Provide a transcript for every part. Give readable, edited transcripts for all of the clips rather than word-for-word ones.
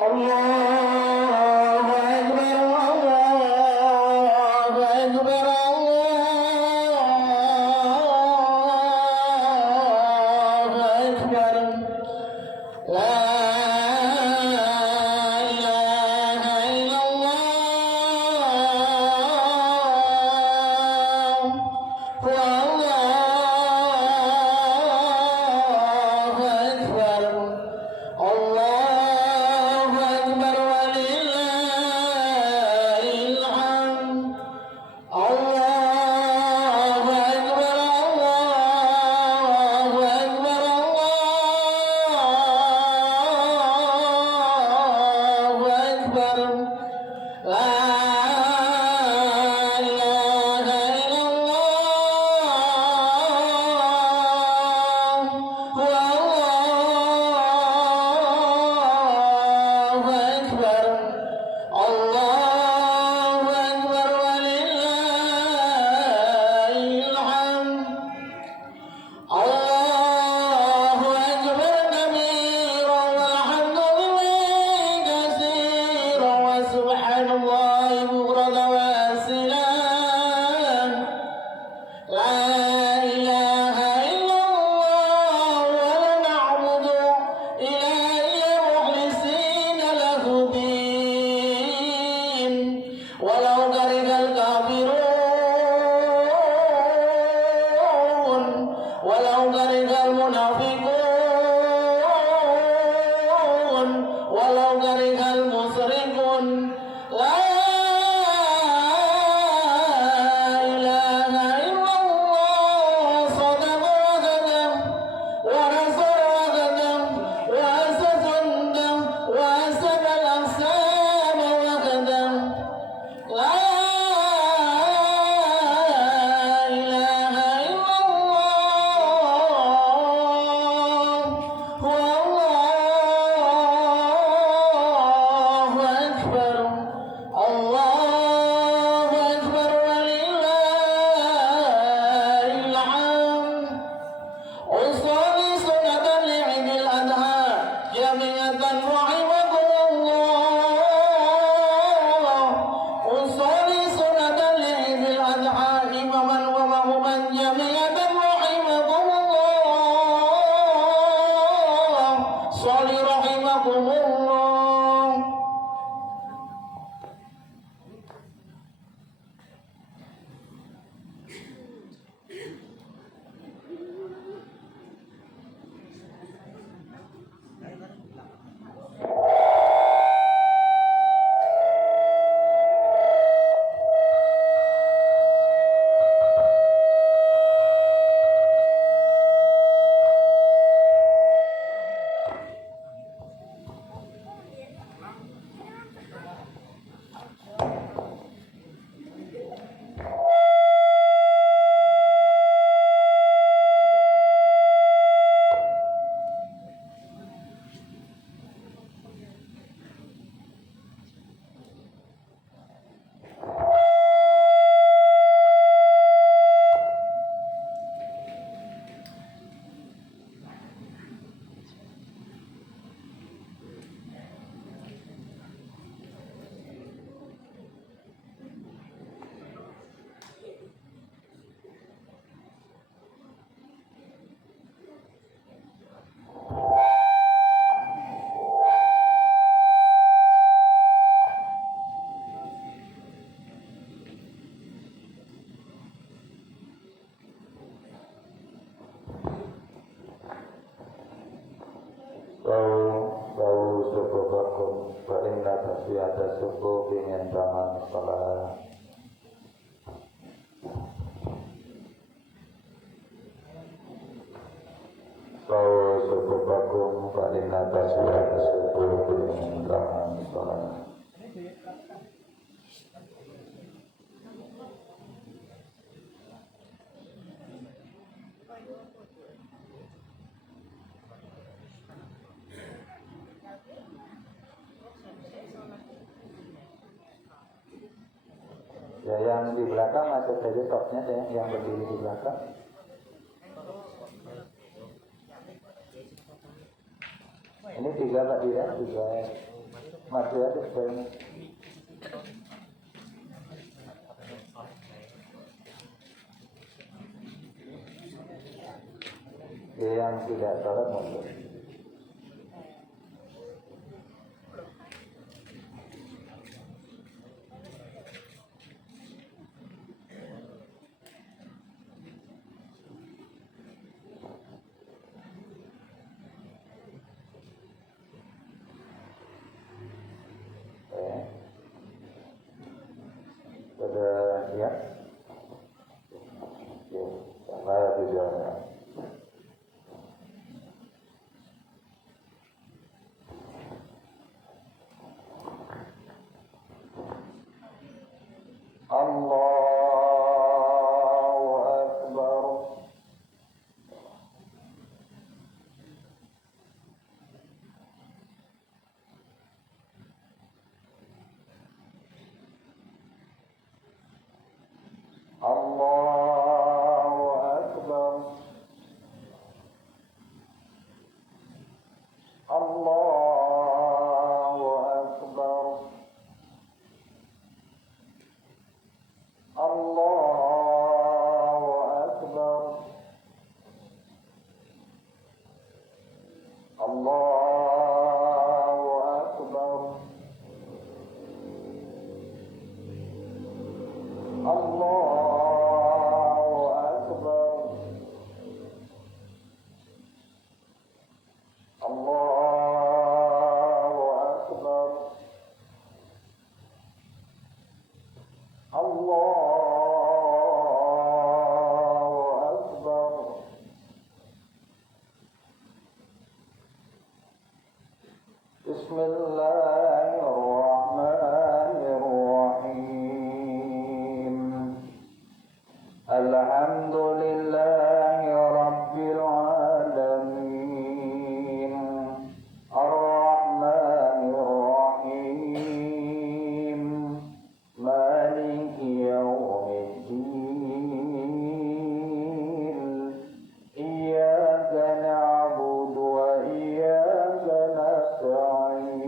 Allahu Akbar, Allahu Akbar, Allahu Akbar. La ilaha illallah, wallahu akbar. Allahu akbar walillahil hamd. Allahu akbar, Allahu akbar, Allahu akbar. La ilaha illallah, wallahu akbar. Allahu akbar walillahil hamd. Allahu akbar kabiran walhamdulillahi katsiran wa subhanallahi bukratan wa asilan. La ilaha illallah wa la na'budu illa mukhlisina lahu din walau karihal kafirun walau karihal munafiqun walau karihal musyrikun. La ilaha illallah sadaqa wa qadam wa nasara wa qadam wa asasundam wa asabal aqsam wa qadam. La ilaha illallah, wallahu akbar. Allahu akbar walillahil hamd. Usolli sunatan li'idil adha jami'atan rahimakumullah. Usolli sunatan li'idil adha imaman wa ma'muman jami'atan rahimakumullah. Sholli rahimakumullah. Bau subuhakum wa inna taswiyata subuh ingin taman salat. Bau subuhakum wa inna taswiyata subuh ingin taman salat. Ya, yang di belakang masuk saja topnya deh, yang berdiri di belakang. Ini 3 Pak Dira, 3. Masih ada saya. Yang tidak salat mundur. Sudah siap? Ya, saya tujuannya. Allahu Akbar. Allahu Akbar. Allahu Akbar. Allahu Akbar. Allahu Akbar. Allahu Akbar. Allahu Akbar. Allahu Akbar. Bismillahirrahmanirrahim. Alhamdulillahi Rabbil Alamin. Ar-Rahmanir-Rahim. Maliki yawmiddin. Iyyaka na'budu wa iyyaka nasta'in.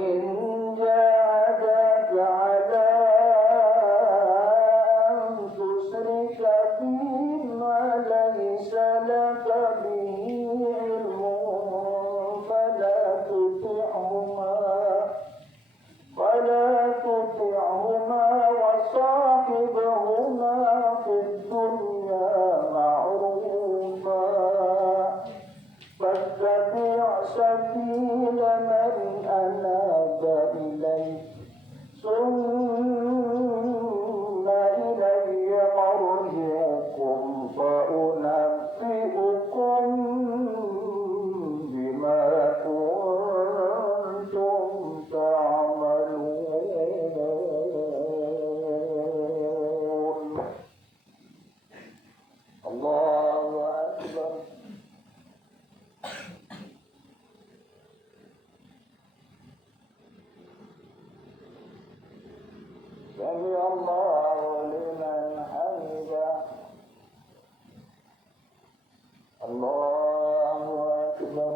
وإن جاهداك على أن تشرك بي ما ليس لك به علم فلا تطعهما وصاحبهما في الدنيا معروفا فاتبع سبيل من أناب إلي ثم إلي مرجعكم فأنبئكم بما كنتم تعملون. الله أكبر. سمع الله لمن حمده. الله أكبر.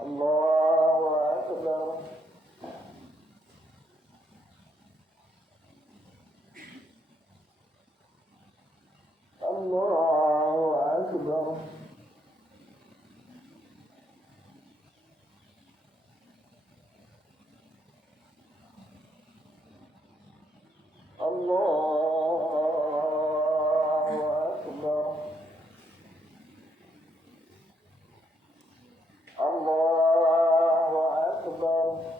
الله أكبر. الله أكبر. الله أكبر.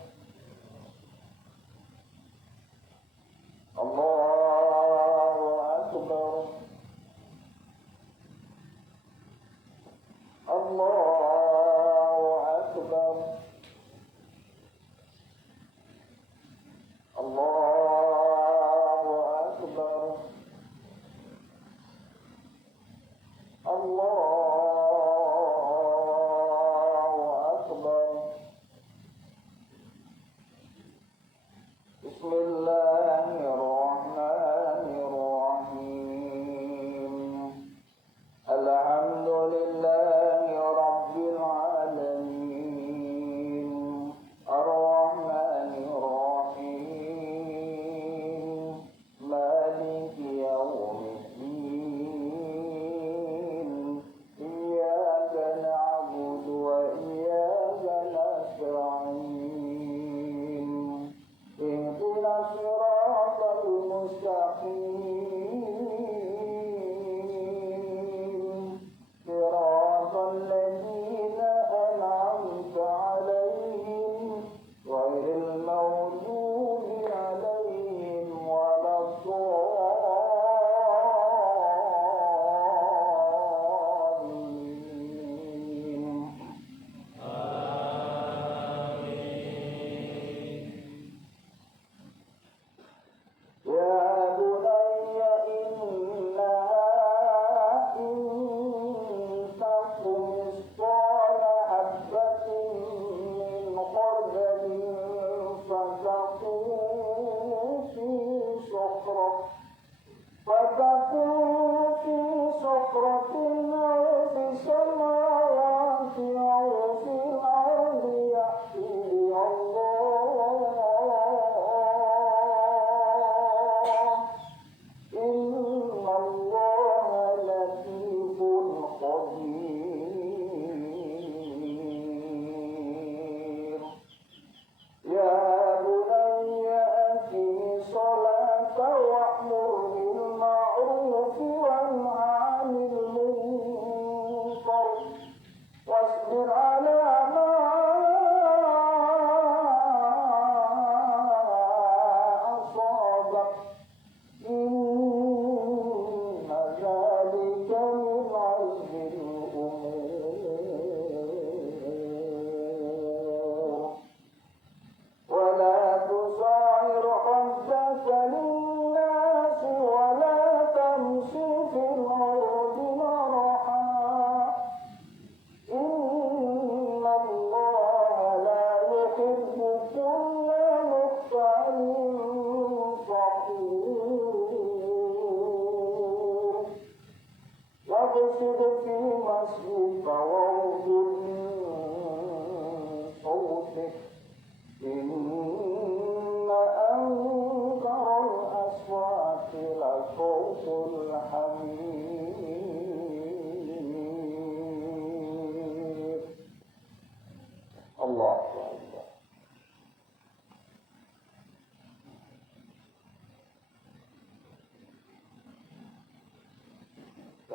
الله أكبر. الله أكبر. الله أكبر. الله أكبر. الله أكبر. بسم الله الرحمن الرحيم. الحمد لله رب العالمين الرحمن الرحيم مالك يوم الدين إياك نعبد وإياك نستعين اهدنا الصراط المستقيم صراط الذين أنعمت عليهم غير المغضوب عليهم ولا الضالين. يا بني إنها إن تكن مثقال حبة من خردل فتكن في صخرة أو في السماوات أو في الأرض يأتي بها الله إن الله لطيف خبير. يا بني أقم الصلاة وأمر بالمعروف وانه عن المنكر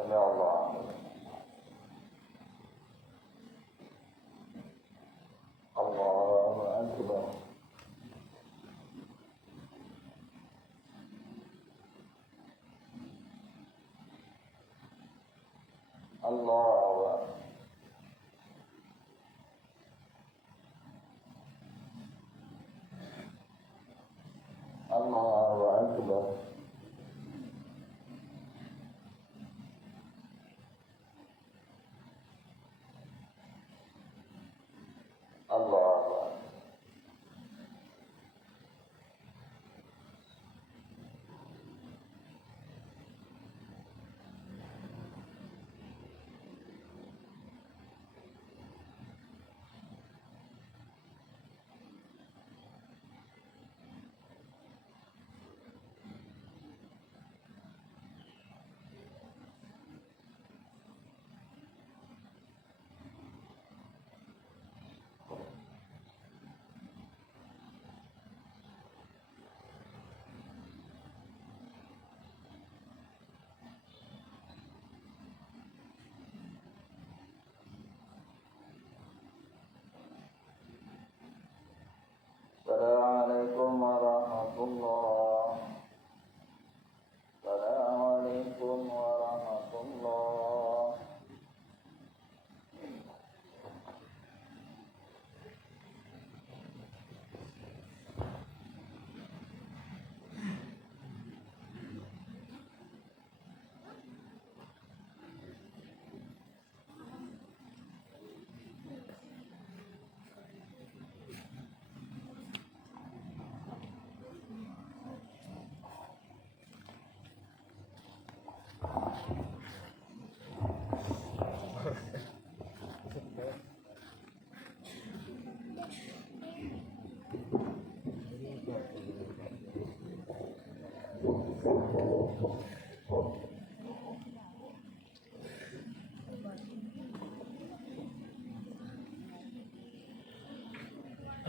Sami Allah. Allahu Akbar. Allahu Akbar. Allahu Akbar. Allahu Akbar. Assalamualaikum warahmatullahi. Assalamualaikum warahmatullahi.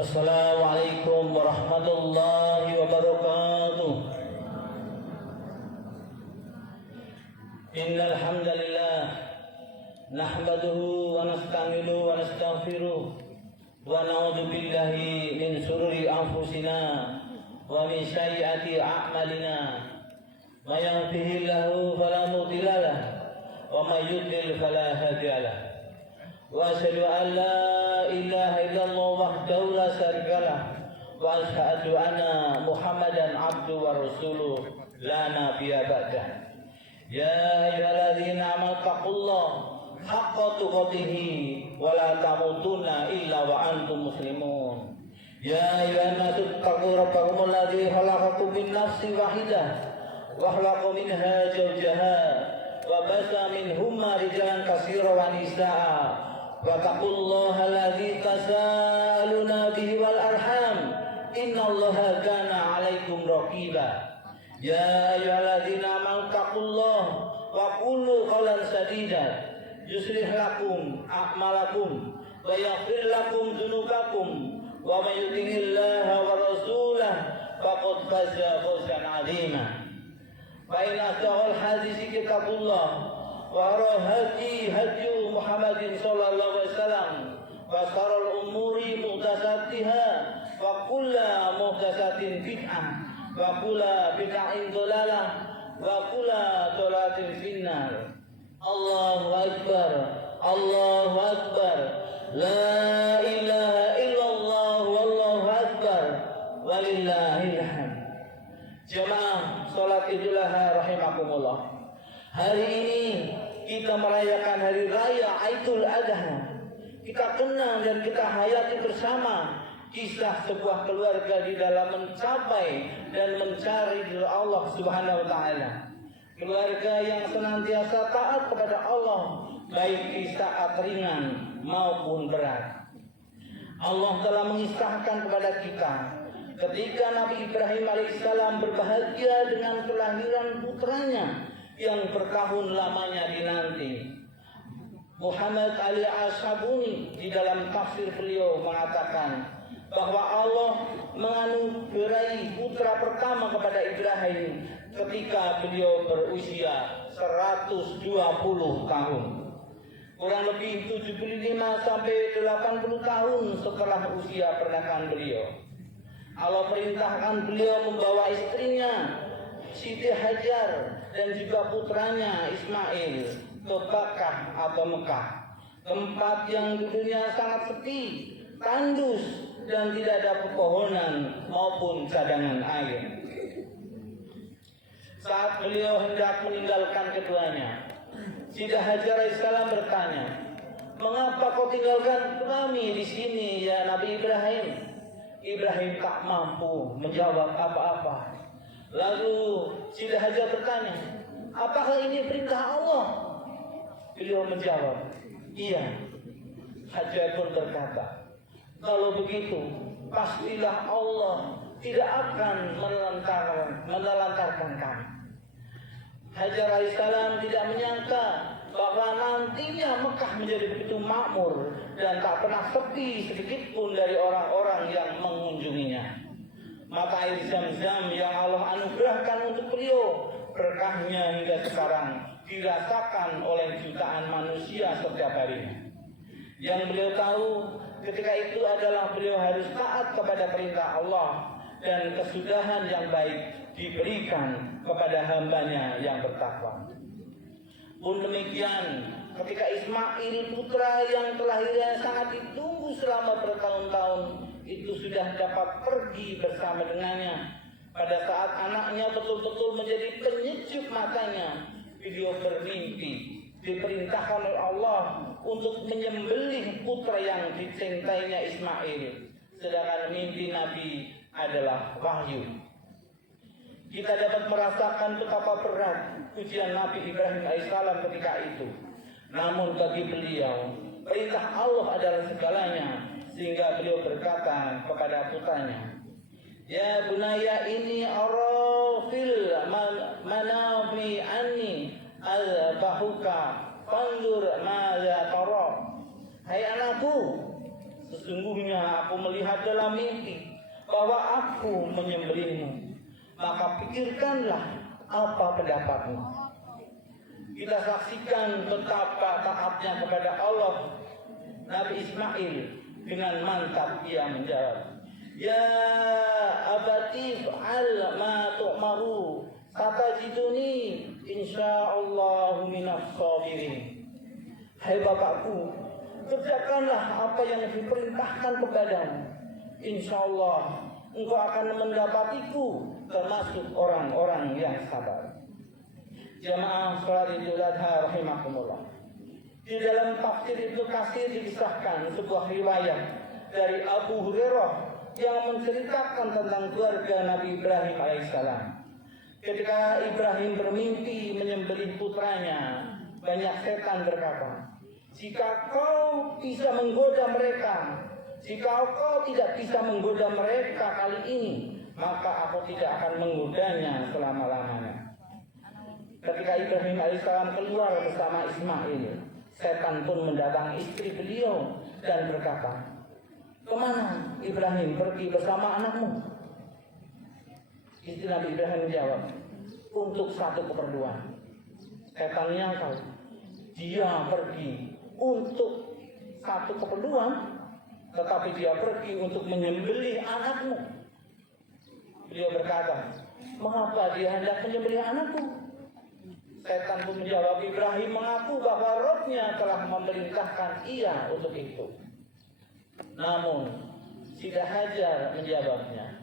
Assalamualaikum warahmatullahi wabarakatuh. Innal hamdalillah nahmaduhu wa nasta'inuhu wa nastaghfiruh wa na'udzu billahi min shururi anfusina wa min sayyiati a'malina. May yahdihillahu fala mudilla lahu wa may yudlil fala hadiya lahu. Wa asyhadu an la ilaha illallah wahdahu la syarika lah wa asyhadu anna Muhammadan abduhu wa rasuluh la nabiyya ba'dah. Ya ayyuhalladzina amanu taqullaha haqqa tuqatih wa la tamutunna illa wa antum muslimun. Ya ayyuhan nasu taqu rabbakum alladzi khalaqakum min nafsin wahidah wa khalaqa minha zawjaha wa basa minhumma rijalan katsiran wa nisaa'a. Wattaqullaha alladzi tasaaluna bihi wal arham innallaha kana 'alaikum raqiba. Ya ayyuhalladzina amanu taqullaha wa qulu qawlan sadida yuslih lakum a'malakum wa yaghfir lakum dzunubakum wa may yuti'illaha wa rasulahu faqad faza fawzan 'azima. Fa in asdaqal hadits kitabullah wa hadi Muhammadin sallallahu alaihi wasallam wa sharral umuri muhdatsatiha wa kullu muhdatsatin bid'ah wa kullu bid'atin dhalalah wa kullu dhalalatin finnar. Allahu akbar, Allahu akbar, la ilaha illallah wallahu akbar walillahil hamd. Jemaah salat Idul Adha rahimakumullah. Hari ini kita merayakan hari raya Idul Adha. Kita kenang dan kita hayati bersama kisah sebuah keluarga di dalam mencapai dan mencari ridha Allah Subhanahu wa taala. Keluarga yang senantiasa taat kepada Allah baik di saat ringan maupun berat. Allah telah mengisahkan kepada kita ketika Nabi Ibrahim alaihissalam berbahagia dengan kelahiran putranya yang bertahun lamanya dinanti. Muhammad Ali Ashabuni di dalam tafsir beliau mengatakan bahwa Allah menganugerahi putra pertama kepada Ibrahim ketika beliau berusia 120 tahun. Kurang lebih 75 sampai 80 tahun setelah usia pernikahan beliau. Allah perintahkan beliau membawa istrinya Siti Hajar dan juga putranya Ismail ke Bakkah atau Mekah, tempat yang dulunya sangat sepi, tandus dan tidak ada pepohonan maupun cadangan air. Saat beliau hendak meninggalkan keduanya, Siti Hajar alaihissalam bertanya, "Mengapa kau tinggalkan kami di sini ya Nabi Ibrahim?" Ibrahim tak mampu menjawab apa-apa. Lalu Siti Hajar bertanya, "Apakah ini perintah Allah?" Beliau menjawab, "Iya." Hajar pun berkata, "Kalau begitu, pastilah Allah tidak akan menelantarkan kami." Hajar alaihissalam tidak menyangka bahwa nantinya Mekah menjadi begitu makmur dan tak pernah sepi sedikit pun dari orang-orang yang mengunjunginya. Maka air Zam-Zam yang Allah anugerahkan untuk beliau, berkahnya hingga sekarang dirasakan oleh jutaan manusia setiap harinya. Yang beliau tahu ketika itu adalah beliau harus taat kepada perintah Allah dan kesudahan yang baik diberikan kepada hambanya yang bertakwa. Pun demikian, ketika Ismail putra yang kelahirnya sangat ditunggu selama bertahun-tahun itu sudah dapat pergi bersama dengannya. Pada saat anaknya betul-betul menjadi penyejuk matanya, beliau bermimpi diperintahkan oleh Allah untuk menyembelih putra yang dicintainya Ismail, sedangkan mimpi Nabi adalah wahyu. Kita dapat merasakan betapa berat ujian Nabi Ibrahim alaihissalam ketika itu. Namun bagi beliau, perintah Allah adalah segalanya, sehingga beliau berkata kepada putranya, "Ya bunaya ini arafil manafi anni al-bahuka fanzur ma'za tara." Hai anakku, sesungguhnya aku melihat dalam mimpi bahwa aku menyembelihmu. Maka pikirkanlah apa pendapatmu. Kita saksikan betapa taatnya kepada Allah Nabi Ismail. Dengan mantap ia menjawab, "Ya abati fa'al ma tu'maru satajiduni insyaallah minas sabirin." Hai bapakku, kerjakanlah apa yang diperintahkan kepadamu. Insyaallah engkau akan mendapatiku termasuk orang-orang yang sabar. Jamaah salat Idul Adha rahimakumullah. Di dalam tafsir Ibnu Katsir dikisahkan sebuah riwayat dari Abu Hurairah yang menceritakan tentang keluarga Nabi Ibrahim alaihissalam. Ketika Ibrahim bermimpi menyembelih putranya, banyak setan berkata, "Jika kau bisa menggoda mereka, jika kau tidak bisa menggoda mereka kali ini, maka aku tidak akan menggodanya selama-lamanya." Ketika Ibrahim alaihissalam keluar bersama Ismail, setan pun mendatangi istri beliau dan berkata, "Kemana Ibrahim pergi bersama anakmu?" Istri Nabi Ibrahim menjawab, "Untuk satu keperluan." Setan menyangkal, dia pergi untuk satu keperluan, tetapi dia pergi untuk menyembelih anakmu. Beliau berkata, "Mengapa dia hendak menyembelih anakku?" Setan pun menjawab, "Ibrahim mengaku bahwa Rabb-Nya telah memerintahkan ia untuk itu." Namun Siti Hajar menjawabnya,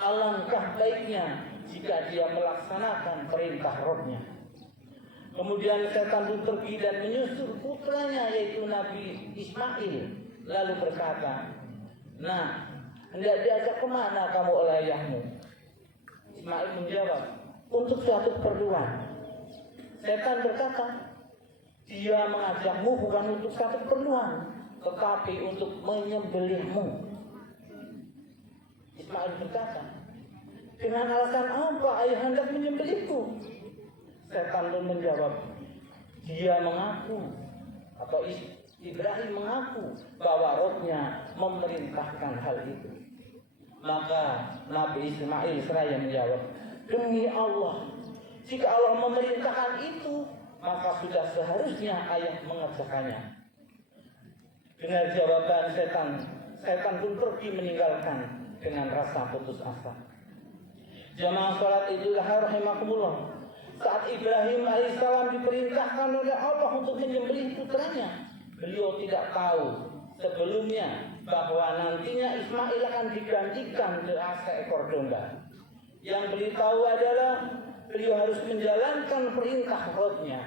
"Alangkah baiknya jika dia melaksanakan perintah Rabb-Nya." Kemudian setan pun pergi dan menyusul putranya yaitu Nabi Ismail, lalu berkata, "Nah, hendak diajak kemana kamu oleh ayahmu?" Ismail menjawab, "Untuk suatu keperluan." Setan berkata, "Dia mengajakmu bukan untuk satu keperluan, tetapi untuk menyembelihmu." Ismail berkata, "Dengan alasan apa ayah hendak menyembelihku?" Setan pun menjawab, "Dia mengaku atau Ibrahim mengaku bahwa Rabb-Nya memerintahkan hal itu." Maka Nabi Ismail seraya menjawab, Demi Allah, jika Allah memerintahkan itu, maka sudah seharusnya ayah mengerjakannya. Dengar jawaban setan pun pergi meninggalkan dengan rasa putus asa. Jamaah sholat Idul Adha rahimakumullah, saat Ibrahim alaihissalam diperintahkan oleh Allah untuk menyembelih putranya, beliau tidak tahu sebelumnya bahwa nantinya Ismail akan digantikan dengan seekor domba. Yang beliau tahu adalah beliau harus menjalankan perintah Rabb-Nya.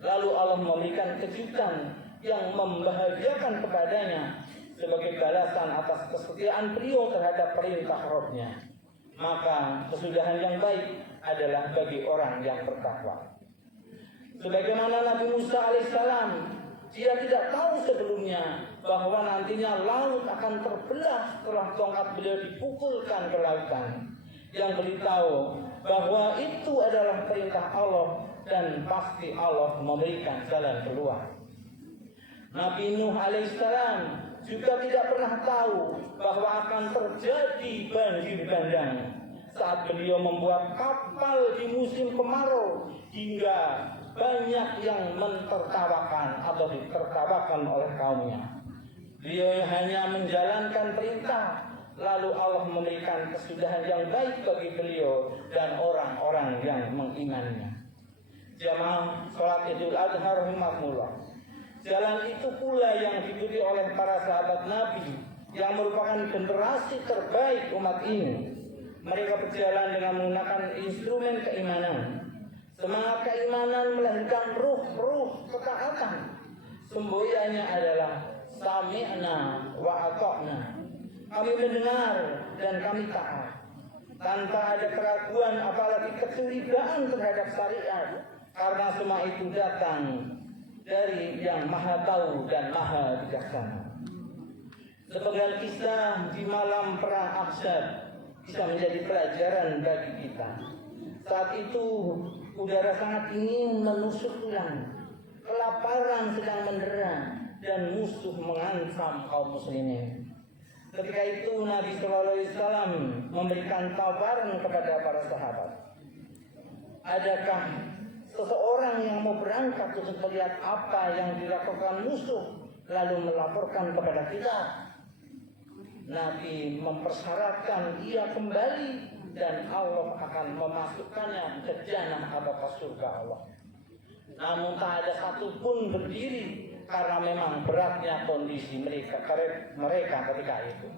Lalu Allah memberikan kejutan yang membahagiakan kepadanya sebagai balasan atas kesetiaan beliau terhadap perintah Rabb-Nya. Maka kesudahan yang baik adalah bagi orang yang bertakwa. Sebagaimana Nabi Musa alaihissalam, dia tidak tahu sebelumnya bahwa nantinya laut akan terbelah setelah tongkat beliau dipukulkan ke lautan. Yang beliau tahu bahwa itu adalah perintah Allah dan pasti Allah memberikan jalan keluar. Nabi Nuh alaihissalam juga tidak pernah tahu bahwa akan terjadi banjir bandang saat beliau membuat kapal di musim kemarau hingga banyak yang mentertawakan atau ditertawakan oleh kaumnya. Beliau hanya menjalankan perintah, lalu Allah memberikan kesudahan yang baik bagi beliau dan orang-orang yang mengimaninya. Jamaah sholat Idul Adha rahimakumullah, jalan itu pula yang diberi oleh para sahabat Nabi yang merupakan generasi terbaik umat ini. Mereka berjalan dengan menggunakan instrumen keimanan. Semangat keimanan melahirkan ruh ketaatan. Semboyannya adalah sami'na wa ata'na. Kami mendengar dan kami taat. Tanpa ada keraguan apalagi kecurigaan terhadap syariat, karena semua itu datang dari yang maha tahu dan maha bijaksana. Sepenggal kisah di malam perang Ahzab bisa menjadi pelajaran bagi kita. Saat itu udara sangat dingin menusuk tulang, kelaparan sedang mendera dan musuh mengancam kaum muslimin. Ketika itu Nabi SAW memberikan tawaran kepada para sahabat. Adakah seseorang yang mau berangkat untuk melihat apa yang dilakukan musuh lalu melaporkan kepada kita? Nabi mempersyaratkan ia kembali dan Allah akan memasukkannya ke jannah atau surga Allah. Namun tak ada satupun berdiri karena memang beratnya kondisi mereka ketika itu.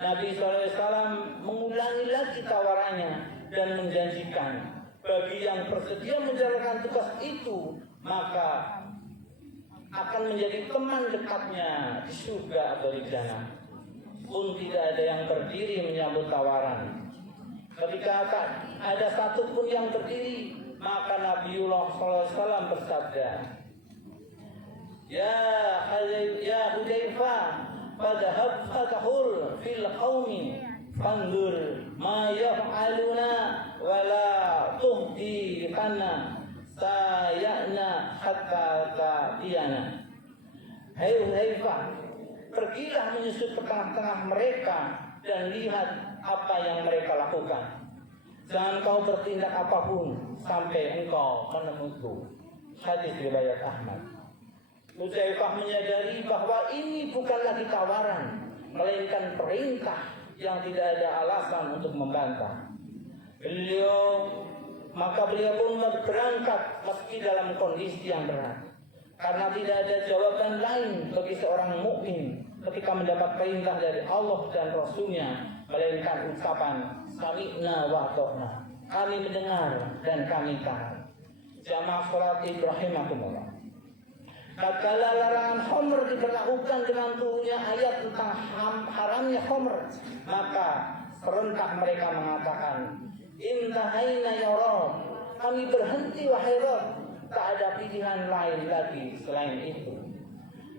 Nabi SAW mengulangi lagi tawarannya dan menjanjikan bagi yang bersedia menjalankan tugas itu maka akan menjadi teman dekatnya di surga atau di jannah. Pun tidak ada yang berdiri menyambut tawaran. Ketika tak ada satupun yang berdiri, maka Nabiullah SAW bersabda, Ya Hudzaifah, fadhhab fatahul fil qaumi fandur ma yaf'aluna wala tuhdi kana sayana hatta ta'tiyana. Hai Hudzaifah, pergilah menyusup ke tengah-tengah mereka dan lihat apa yang mereka lakukan. Jangan kau bertindak apapun sampai engkau menemuiku. Hadis riwayat Ahmad. Hudzaifah menyadari bahwa ini bukan lagi tawaran, melainkan perintah yang tidak ada alasan untuk membantah. Maka beliau pun berangkat meski dalam kondisi yang berat. Karena tidak ada jawaban lain bagi seorang mukmin ketika mendapat perintah dari Allah dan Rasul-Nya, melainkan ucapan sami'na wa ata'na. Kami mendengar dan kami taat. Jamaah sholat Ibrahimakumullah. Tatkala larangan khamr diberlakukan dengan turunnya ayat tentang haramnya khamr, maka serentak mereka mengatakan, Intahaina ya Rabb, kami berhenti wahai Rabb, tak ada pilihan lain lagi selain itu.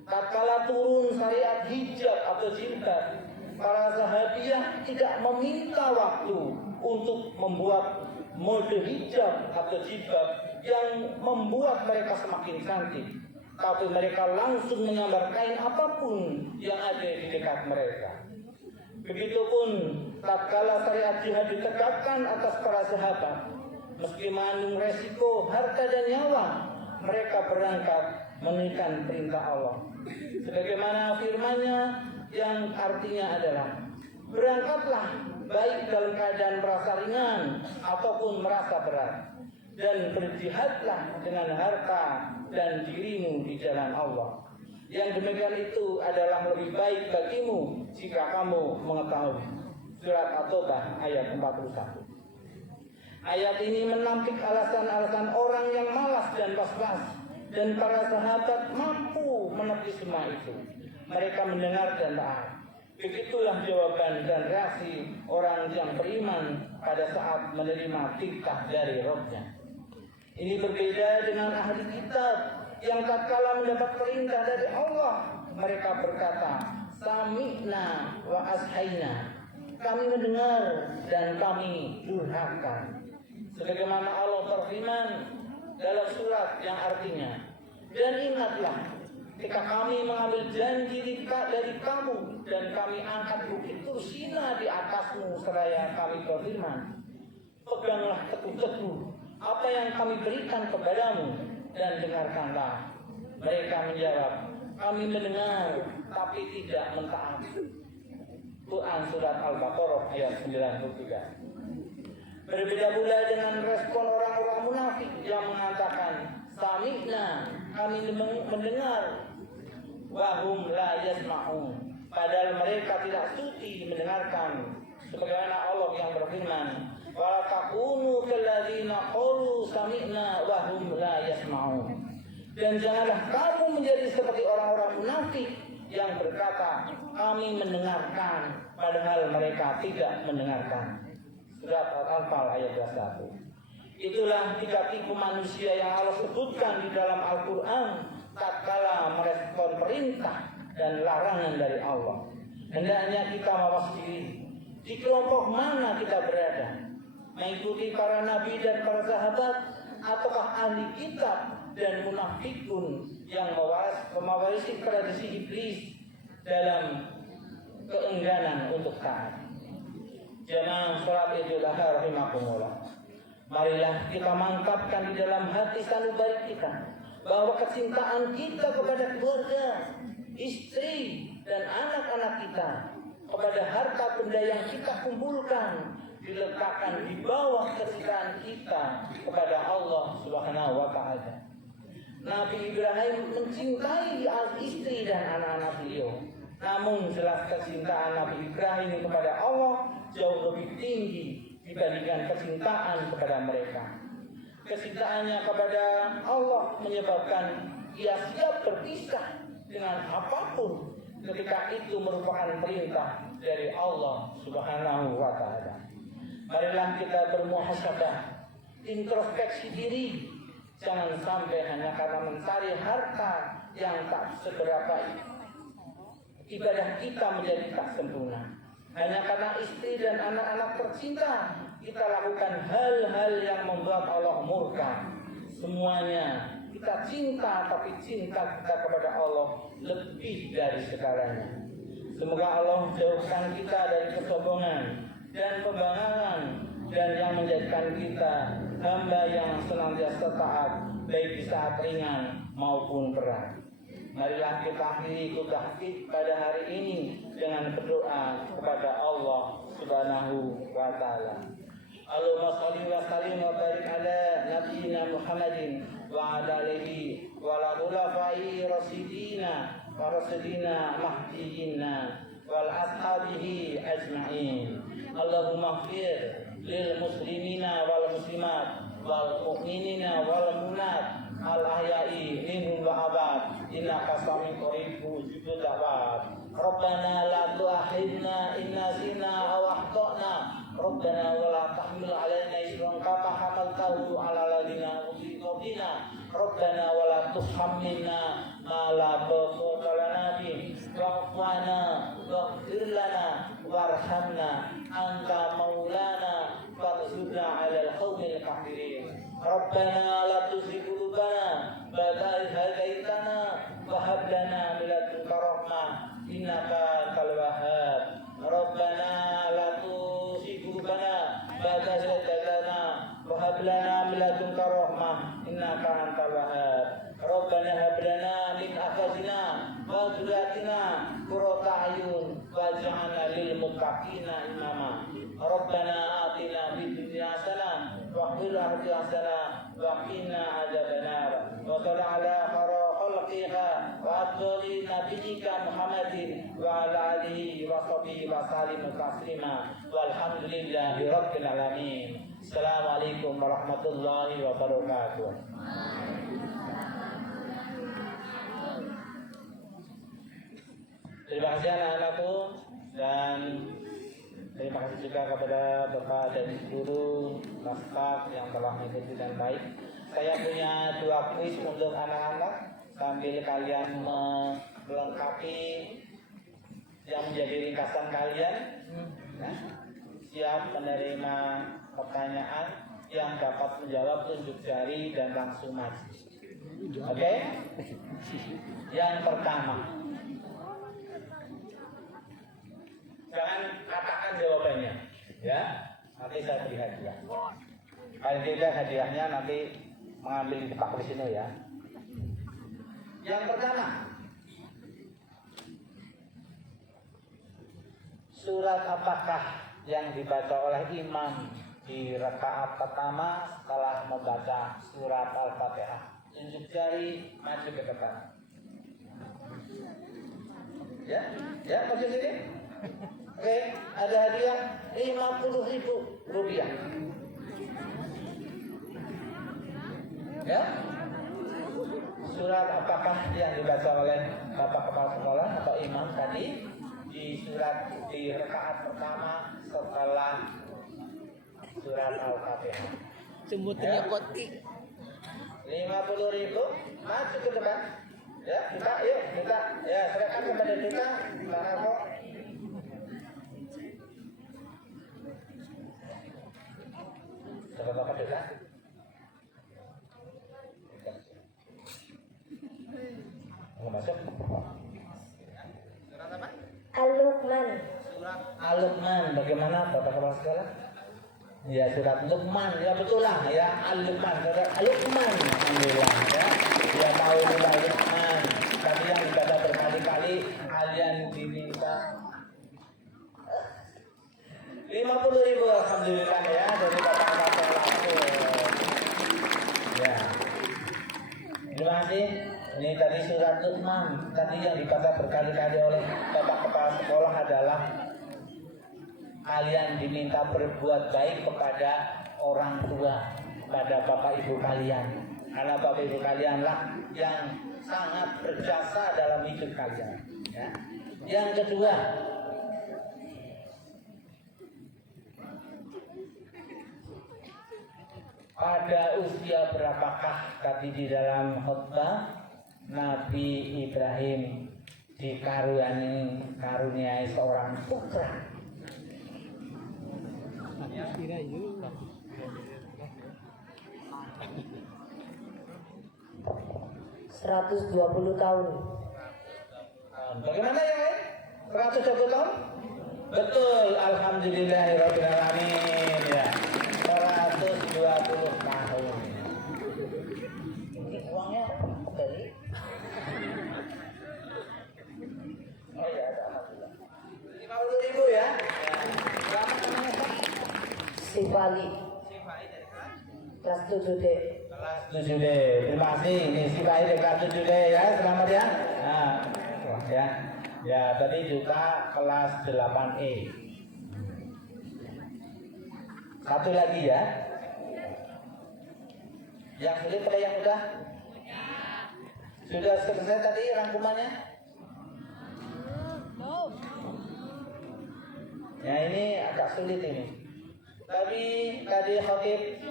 Tatkala turun syariat hijab atau jilbab, para sahabiah tidak meminta waktu untuk membuat mode hijab atau jilbab yang membuat mereka semakin cantik, tapi mereka langsung menyambar kain apapun yang ada di dekat mereka. Begitupun tatkala syariat jihad ditegakkan atas para sahabat, meski mengandung resiko harta dan nyawa, mereka berangkat menunaikan perintah Allah. Sebagaimana firman-Nya yang artinya adalah, berangkatlah baik dalam keadaan merasa ringan ataupun merasa berat, dan berjihadlah dengan harta dan dirimu di jalan Allah. Yang demikian itu adalah lebih baik bagimu jika kamu mengetahui. Surat At-Taubah ayat 41. Ayat ini menampik alasan-alasan orang yang malas dan was-was, dan para sahabat mampu menepi semua itu. Mereka mendengar dan taat. Begitulah jawaban dan reaksi orang yang beriman pada saat menerima titah dari Rabb-Nya. Ini berbeda dengan ahli kitab yang tatkala mendapat perintah dari Allah, mereka berkata, sami'na wa ashaina, kami mendengar dan kami durhaka. Sebagaimana Allah berfirman dalam surat yang artinya, dan ingatlah ketika kami mengambil janji dari kamu dan kami angkat bukit Tursina di atasmu seraya kami berfirman, peganglah teguh-teguh apa yang kami berikan kepadamu dan dengarkanlah. Mereka menjawab, kami mendengar tapi tidak mentaati. Quran surat Al-Baqarah ayat 93. Berbeda pula dengan respon orang-orang munafik yang mengatakan, sami'na, kami mendengar, wahum la yasma'un, padahal mereka tidak sudi mendengarkan. Sebagaimana Allah yang berfirman, wa takunu kalladzina qalu sami'na wa hum la yasma'un. Dan janganlah kamu menjadi seperti orang-orang munafik yang berkata, kami mendengarkan, padahal mereka tidak mendengarkan. Surat Al-Anfal ayat 21. Itulah tiga tipe manusia yang Allah sebutkan di dalam Al-Quran tatkala merespon perintah dan larangan dari Allah. Hendaknya kita mawas diri, di kelompok mana kita berada, mengikuti para nabi dan para sahabat, ataukah ahli kitab dan munafikun yang mewarisi tradisi iblis dalam keengganan untuk taat. Jamaah sholat Idul Adha rahimakumullah, marilah kita mantapkan di dalam hati sanubari kita bahwa kecintaan kita kepada keluarga, istri dan anak-anak kita, kepada harta benda yang kita kumpulkan, diletakkan di bawah kecintaan kita kepada Allah Subhanahu wa Ta'ala. Nabi Ibrahim mencintai istri dan anak-anak beliau, namun jelas kecintaan Nabi Ibrahim kepada Allah jauh lebih tinggi dibandingkan kecintaan kepada mereka. Kecintaannya kepada Allah menyebabkan ia siap berpisah dengan apapun ketika itu merupakan perintah dari Allah Subhanahu wa Ta'ala. Marilah kita bermuhasabah, introspeksi diri. Jangan sampai hanya karena mencari harta yang tak seberapa, ibadah kita menjadi tak sempurna. Hanya karena istri dan anak-anak tercinta, kita lakukan hal-hal yang membuat Allah murka. Semuanya kita cinta, tapi cinta kita kepada Allah lebih dari segalanya. Semoga Allah jauhkan kita dari kesombongan dan pembangkangan, dan yang menjadikan kita hamba yang senantiasa taat, baik di saat ringan maupun berat. Marilah kita akhiri khutbah pada hari ini dengan berdoa kepada Allah Subhanahu wa Ta'ala. Allahumma shalli wa sallim wa barik ala nabiyyina Muhammadin wa ala alihi wa ala khulafai rasyidina wa rasyidina mahdiyina wal ashabihi ajma'in. Allahumma ighfir lil muslimina wal muslimat wal mu'minina wal mu'minat al ahya'i minhum wa abad, innaka sami'un qaribun mujibud da'wat. Rabbana la tu'akhidna in nasina aw akhtana, Rabbana wa la tahmil 'alaina isran kama hamaltahu 'ala alladziina min qablina, Rabbana wa la tuhammilna ma la taqata lana bihi, wa'fana waghfir lana warhamna anta maulana fansurna 'alal qaumil kafirin. Rabbana la tuzigh qulubana ba'da idh hadaytana wa hab lana min ladunka rahmah innaka antal wahhab. Rabbana azwajina wa dzurriyyatina qurrata a'yun waj'alna lil muttaqina imama. Rabbana atina fid dunya hasanah wa fil akhirati hasanah wa qina adzabannar. Wa salli ala khalqika wa afdali nabiyyika Muhammadin wa ala alihi wa sahbihi wa sallim taslima. Walhamdulillahi rabbil alamin. Assalamualaikum warahmatullahi wabarakatuh. Terima kasih anak-anakku dan terima kasih juga kepada Bapak dan Guru, staf yang telah mengikuti dengan baik. Saya punya 2 kuis untuk anak-anak sambil kalian melengkapi yang menjadi ringkasan kalian. Siap menerima pertanyaan yang dapat menjawab tunjuk jari dan langsung maju. Oke? Yang pertama, jangan katakan jawabannya, ya. Nanti saya beri hadiah. Paling tidak hadiahnya nanti mengambil di Pak Krisino ya. Yang pertama, surat apakah yang dibaca oleh imam di rakaat pertama setelah membaca surat Al-Fatihah? Tunjuk jari, maju ke depan. Ya, maju sini. Oke, ada hadiah Rp50.000. Ya, surat apakah yang dibaca oleh Bapak Kepala Sekolah atau imam tadi di rakaat pertama setelah surat Al-Fatihah? Jembutnya kotik. 50.000, maju ke depan. Ya, kita, yuk kita, ya serahkan kepada kita, Pak Harko. Coba Bapak dekat. Mau masuk? Surat apa? Al-Luqman. Surat Al-Luqman. Bagaimana Bapak Kepala Sekolah? Ya, surat Luqman. Ya betul lah ya, Al-Luqman. Surat Al-Luqman. Alhamdulillah ya. Ya tahu juga Luqman. Tadi yang dibaca berkali-kali kalian diminta 50.000, alhamdulillah ya, dari Bapak Kepala Sekolah. Ya. Terima kasih. Ini tadi surat Luqman. Tadi yang dibaca berkali-kali oleh Bapak Kepala Sekolah adalah kalian diminta berbuat baik kepada orang tua, pada bapak ibu kalian. Karena bapak ibu kalianlah yang sangat berjasa dalam hidup kalian. Ya. Yang kedua, pada usia berapakah tadi di dalam khutbah Nabi Ibrahim dikaruniai seorang putra? 120 tahun. Bagaimana yang lain? 120 tahun? Betul, alhamdulillahirabbil alamin ya. 120 tahun. Ini uangnya dari? Oh ya, ada alhamdulillah. 50.000 ya. Berapa namanya Pak? Sifali. Kelas 7D. Kelas 7D. Terima kasih. Ini si Pak dari kelas 7D ya. Selamat ya. Nah, ya. Ya, tadi juga kelas 8E. Satu lagi ya. Yang sulit pada yang udah? Sudah selesai tadi rangkumannya? Ya, ini agak sulit ini. Tapi tadi Khatib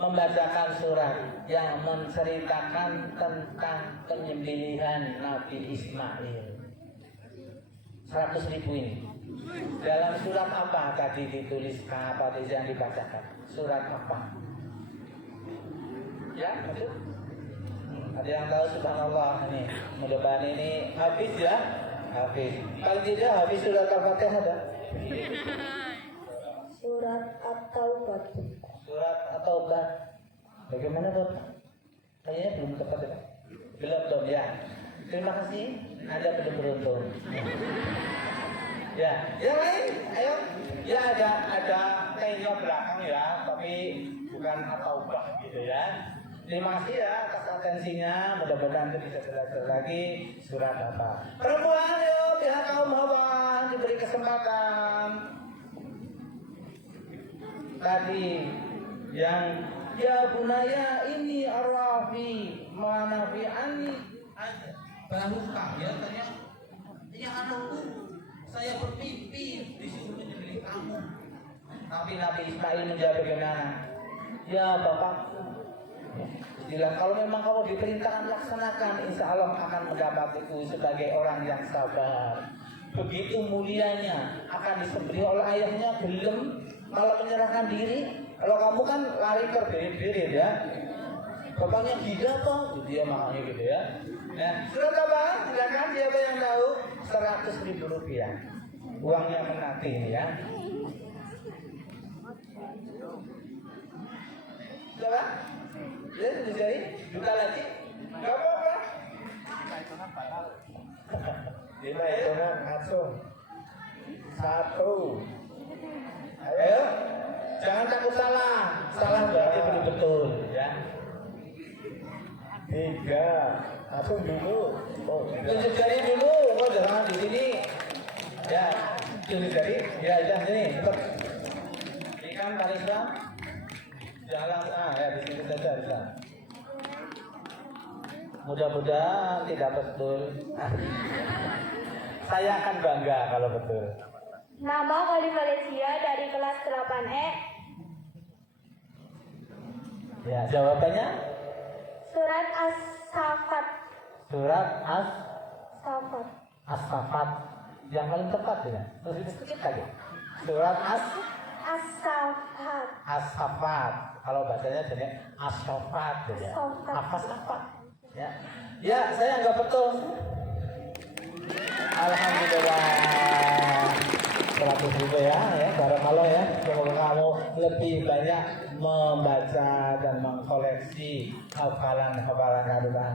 membacakan surat yang menceritakan tentang penyembelihan Nabi Ismail. 100.000 ini. Dalam surat apa tadi dituliskan, apa tadi yang dibacakan? Surat apa? Ya, betul. Ada yang tahu? Subhanallah ini. Mudah-mudahan ini Hafiz ya. Hafiz. Kalau tidak Hafiz surat Al-Fatihah ada? Surat At-Taubah. Surat At-Taubah. Bagaimana Bapak? Kayaknya belum tepat ya. Belum ya. Terima kasih. Ada belum beruntung. Ya, yang lain, ayo. Ya ada kayaknya belakang ya, tapi bukan at-taubah gitu ya. Terima kasih ya atas atensinya. Mudah-mudahan itu bisa belajar lagi surat apa. Perempuan, ayo pihak kaum hawa diberi kesempatan. Tadi yang ya bunaya ini arafi manafi'ani barukah ya tanya ya anakku saya bermimpi disuruh menyembelih kamu. Tapi Nabi Ismail menjawab bagaimana? Ya bapakku, bilang kalau memang kamu diperintahkan laksanakan, insya Allah akan mendapat itu sebagai orang yang sabar. Begitu mulianya akan disembelih oleh ayahnya, belum malah menyerahkan diri. Kalau kamu kan lari terbirit-birit ya. Bapaknya gila toh, dia makanya gitu ya. Nah, surat apa? Silakan siapa yang tahu? 100.000 rupiah. Uangnya menanti ini ya. Siapa? Ya, sudah jadi? Buka lagi? Gak apa-apa. Lima hitungan langsung. 1. Ayo. Jangan takut salah. Salah berarti belum betul ya. 3. Langsung dulu. Oh, tunjuk jari dulu. Oh, jangan di sini. Ya, tunjuk jari. Ya, jangan sini. Tetap. Ikan Parisa. Jalan ya di sini saja bisa. Mudah-mudahan tidak betul. Saya akan bangga kalau betul. Nama Khalif Valencia dari kelas 8E. Ya, jawabannya Surat As-Safat. surat Safat. As-Safat. Yang paling tepat ya. Terus itu sedikit lagi. Surat As-Safat. As-Safat. Kalau bahasanya jadi As-Safat ya. Safat. Apa Safat? Ya. Ya, saya anggap betul. Alhamdulillah. 100.000 ya, barakallah ya. Semoga kamu lebih banyak membaca dan mengkoleksi hafalan-hafalan Al-Quran.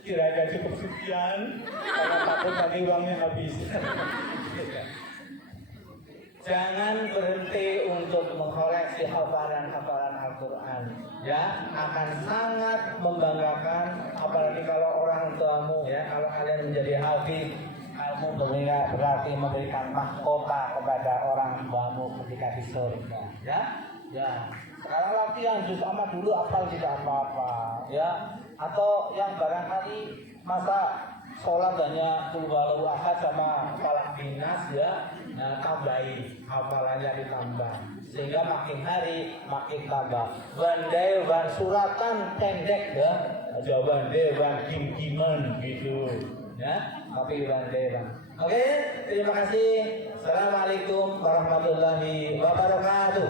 Kira-kira cukup sekian, karena takut nanti uangnya habis. Jangan berhenti untuk mengkoleksi hafalan-hafalan Al-Quran. Ya, akan sangat membanggakan, apalagi kalau orang tuamu ya, kalau kalian menjadi hafiz. Kamu berarti memberikan mahkota kepada orang tuamu ketika di surga, ya. Ya. Sekarang latihan juz amma dulu, apal tidak apa-apa, ya. Atau yang barangkali masa sholat hanya qul huwallahu ahad sama falaq binas ya, nah, tambahin hafalannya ditambah sehingga makin hari makin tambah. Bandai ban suratan pendek ya, jawaban dewan kim-kiman gitu. Ya, tapi bang. Oke, terima kasih. Assalamualaikum warahmatullahi wabarakatuh.